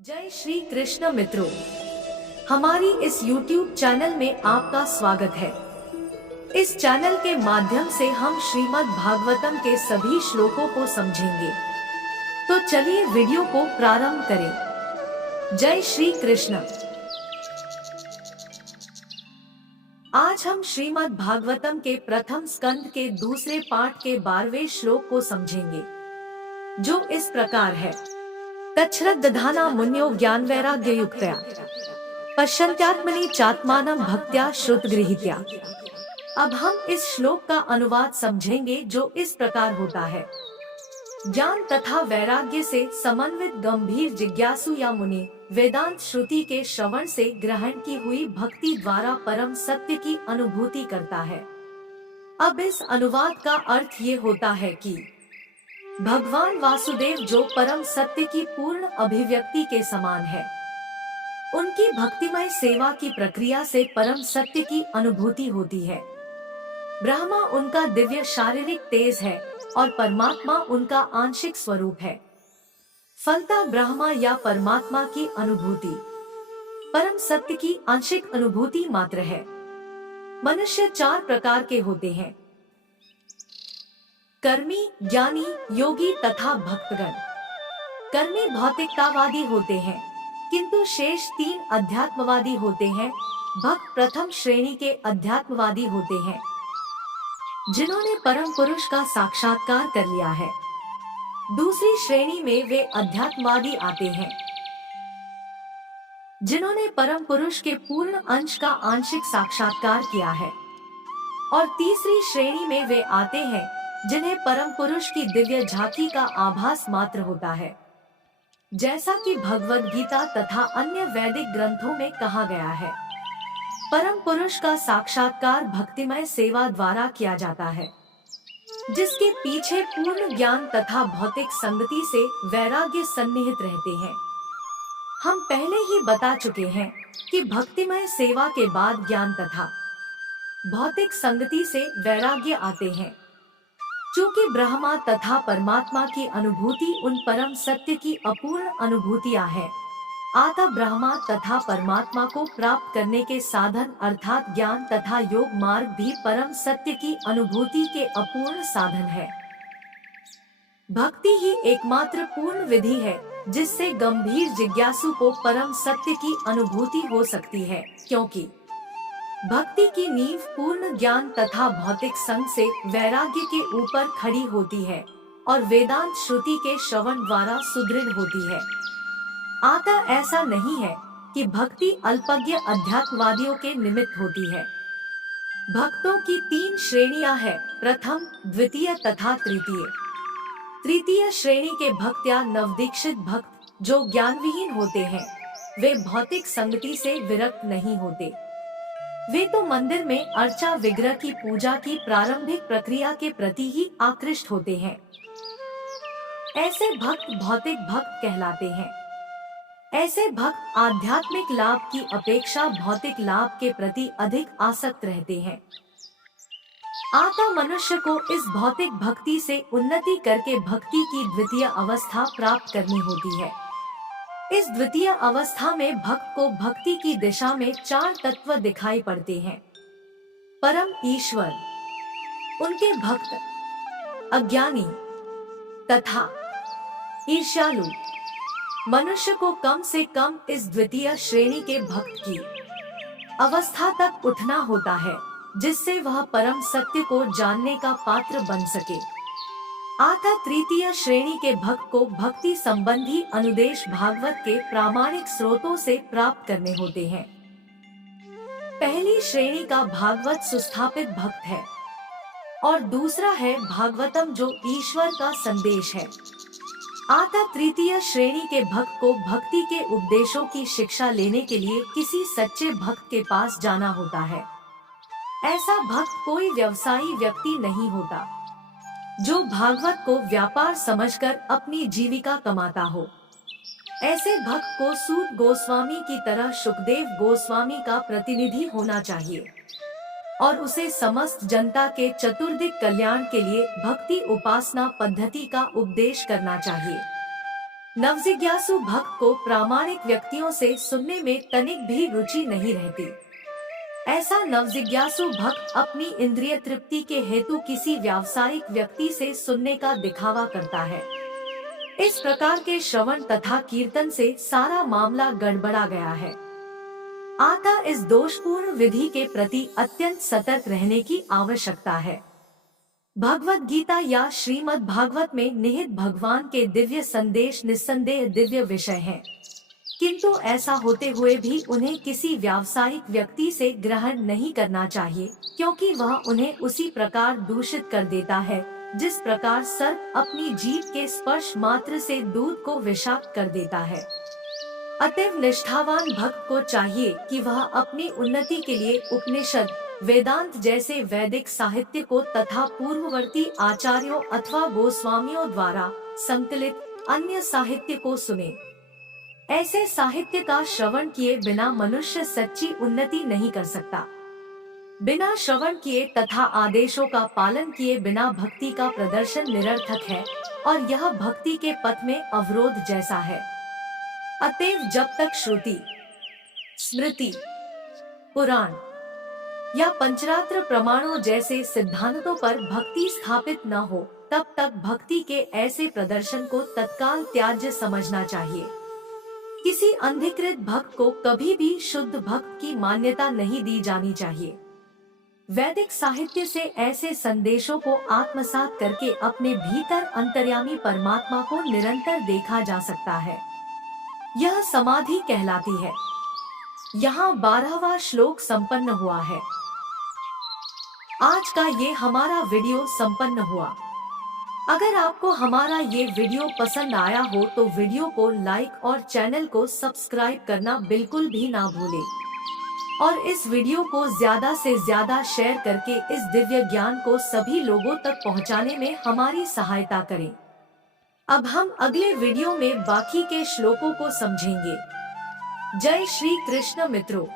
जय श्री कृष्ण मित्रों, हमारी इस YouTube चैनल में आपका स्वागत है। इस चैनल के माध्यम से हम श्रीमद् भागवतम के सभी श्लोकों को समझेंगे। तो चलिए वीडियो को प्रारंभ करें। जय श्री कृष्ण। आज हम श्रीमद् भागवतम के प्रथम स्कंद के दूसरे पाठ के 12वें श्लोक को समझेंगे, जो इस प्रकार है। तच्छ्रद्दधाना मुन्यो ज्ञान वैराग्य युक्तया पश्यन्त्यात्मनि चात्मानं भक्त्या श्रुतगृहीत्या। अब हम इस श्लोक का अनुवाद समझेंगे, जो इस प्रकार होता है। ज्ञान तथा वैराग्य से समन्वित गंभीर जिज्ञासु या मुनि वेदांत श्रुति के श्रवण से ग्रहण की हुई भक्ति द्वारा परम सत्य की अनुभूति करता है। अब इस अनुवाद का अर्थ ये होता है कि भगवान वासुदेव जो परम सत्य की पूर्ण अभिव्यक्ति के समान है, उनकी भक्तिमय सेवा की प्रक्रिया से परम सत्य की अनुभूति होती है। ब्रह्मा उनका दिव्य शारीरिक तेज है और परमात्मा उनका आंशिक स्वरूप है। फलता ब्रह्मा या परमात्मा की अनुभूति परम सत्य की आंशिक अनुभूति मात्र है। मनुष्य 4 प्रकार के होते हैं: कर्मी, ज्ञानी, योगी तथा भक्तगण। कर्मी भौतिकतावादी होते हैं, किंतु शेष 3 अध्यात्मवादी होते हैं। भक्त प्रथम श्रेणी के अध्यात्मवादी होते हैं, जिन्होंने परम पुरुष का साक्षात्कार कर लिया है। दूसरी श्रेणी में वे अध्यात्मवादी आते हैं, जिन्होंने परम पुरुष के पूर्ण अंश का आंशिक साक्षात्कार किया है। और तीसरी श्रेणी में वे आते हैं, जिन्हें परम पुरुष की दिव्य झांकी का आभास मात्र होता है। जैसा कि भगवद गीता तथा अन्य वैदिक ग्रंथों में कहा गया है, परम पुरुष का साक्षात्कार भक्तिमय सेवा द्वारा किया जाता है, जिसके पीछे पूर्ण ज्ञान तथा भौतिक संगति से वैराग्य सन्निहित रहते हैं। हम पहले ही बता चुके हैं कि भक्तिमय सेवा के बाद ज्ञान तथा भौतिक संगति से वैराग्य आते हैं। चूँकि ब्रह्मा तथा परमात्मा की अनुभूति उन परम सत्य की अपूर्ण अनुभूतियां है, अतः ब्रह्मा तथा परमात्मा को प्राप्त करने के साधन अर्थात ज्ञान तथा योग मार्ग भी परम सत्य की अनुभूति के अपूर्ण साधन है। भक्ति ही एकमात्र पूर्ण विधि है, जिससे गंभीर जिज्ञासु को परम सत्य की अनुभूति हो सकती है, क्योंकि भक्ति की नींव पूर्ण ज्ञान तथा भौतिक संग से वैराग्य के ऊपर खड़ी होती है और वेदांत श्रुति के श्रवण द्वारा सुदृढ़ होती है। अतः ऐसा नहीं है कि भक्ति अल्पज्ञ अध्यात्मवादियों के निमित्त होती है। भक्तों की 3 श्रेणियां हैं: प्रथम, द्वितीय तथा तृतीय। तृतीय श्रेणी के भक्त या नवदीक्षित भक्त जो ज्ञानविहीन होते हैं, वे भौतिक संगति से विरक्त नहीं होते। वे तो मंदिर में अर्चा विग्रह की पूजा की प्रारंभिक प्रक्रिया के प्रति ही आकृष्ट होते हैं। ऐसे भक्त भौतिक भक्त कहलाते हैं। ऐसे भक्त आध्यात्मिक लाभ की अपेक्षा भौतिक लाभ के प्रति अधिक आसक्त रहते हैं। अतः मनुष्य को इस भौतिक भक्ति से उन्नति करके भक्ति की द्वितीय अवस्था प्राप्त करनी होती है। इस द्वितीय अवस्था में भक्त को भक्ति की दिशा में 4 तत्व दिखाई पड़ते हैं: परम ईश्वर, उनके भक्त, अज्ञानी तथा ईर्ष्यालु। मनुष्य को कम से कम इस द्वितीय श्रेणी के भक्त की अवस्था तक उठना होता है, जिससे वह परम सत्य को जानने का पात्र बन सके। अतः तृतीय श्रेणी के भक्त को भक्ति संबंधी अनुदेश भागवत के प्रामाणिक स्रोतों से प्राप्त करने होते हैं। पहली श्रेणी का भागवत सुस्थापित भक्त है और दूसरा है भागवतम, जो ईश्वर का संदेश है। अतः तृतीय श्रेणी के भक्त को भक्ति के उपदेशों की शिक्षा लेने के लिए किसी सच्चे भक्त के पास जाना होता है। ऐसा भक्त कोई व्यवसायी व्यक्ति नहीं होता, जो भागवत को व्यापार समझकर अपनी जीविका कमाता हो। ऐसे भक्त को सूत गोस्वामी की तरह सुखदेव गोस्वामी का प्रतिनिधि होना चाहिए और उसे समस्त जनता के चतुर्दिक कल्याण के लिए भक्ति उपासना पद्धति का उपदेश करना चाहिए। नवजिज्ञासु भक्त को प्रामाणिक व्यक्तियों से सुनने में तनिक भी रुचि नहीं रहती। ऐसा नवजिज्ञासु भक्त अपनी इंद्रिय तृप्ति के हेतु किसी व्यावसायिक व्यक्ति से सुनने का दिखावा करता है। इस प्रकार के श्रवण तथा कीर्तन से सारा मामला गड़बड़ा गया है। अतः इस दोषपूर्ण विधि के प्रति अत्यंत सतर्क रहने की आवश्यकता है। भगवद गीता या श्रीमद् भागवत में निहित भगवान के दिव्य संदेश निस्संदेह दिव्य विषय हैं, किंतु ऐसा होते हुए भी उन्हें किसी व्यावसायिक व्यक्ति से ग्रहण नहीं करना चाहिए, क्योंकि वह उन्हें उसी प्रकार दूषित कर देता है जिस प्रकार सर्प अपनी जीभ के स्पर्श मात्र से दूध को विषाक्त कर देता है। अतएव निष्ठावान भक्त को चाहिए कि वह अपनी उन्नति के लिए उपनिषद, वेदांत जैसे वैदिक साहित्य को तथा पूर्ववर्ती आचार्यों अथवा गोस्वामियों द्वारा संकलित अन्य साहित्य को सुने। ऐसे साहित्य का श्रवण किए बिना मनुष्य सच्ची उन्नति नहीं कर सकता। बिना श्रवण किए तथा आदेशों का पालन किए बिना भक्ति का प्रदर्शन निरर्थक है और यह भक्ति के पथ में अवरोध जैसा है। अतएव जब तक श्रुति, स्मृति, पुराण या पंचरात्र प्रमाणों जैसे सिद्धांतों पर भक्ति स्थापित न हो, तब तक भक्ति के ऐसे प्रदर्शन को तत्काल त्याज्य समझना चाहिए। किसी अंधीकृत भक्त को कभी भी शुद्ध भक्त की मान्यता नहीं दी जानी चाहिए। वैदिक साहित्य से ऐसे संदेशों को आत्मसात करके अपने भीतर अंतर्यामी परमात्मा को निरंतर देखा जा सकता है। यह समाधि कहलाती है। यहाँ 12वां श्लोक संपन्न हुआ है। आज का ये हमारा वीडियो संपन्न हुआ। अगर आपको हमारा ये वीडियो पसंद आया हो तो वीडियो को लाइक और चैनल को सब्सक्राइब करना बिल्कुल भी ना भूलें और इस वीडियो को ज्यादा से ज्यादा शेयर करके इस दिव्य ज्ञान को सभी लोगों तक पहुंचाने में हमारी सहायता करें। अब हम अगले वीडियो में बाकी के श्लोकों को समझेंगे। जय श्री कृष्ण मित्रों।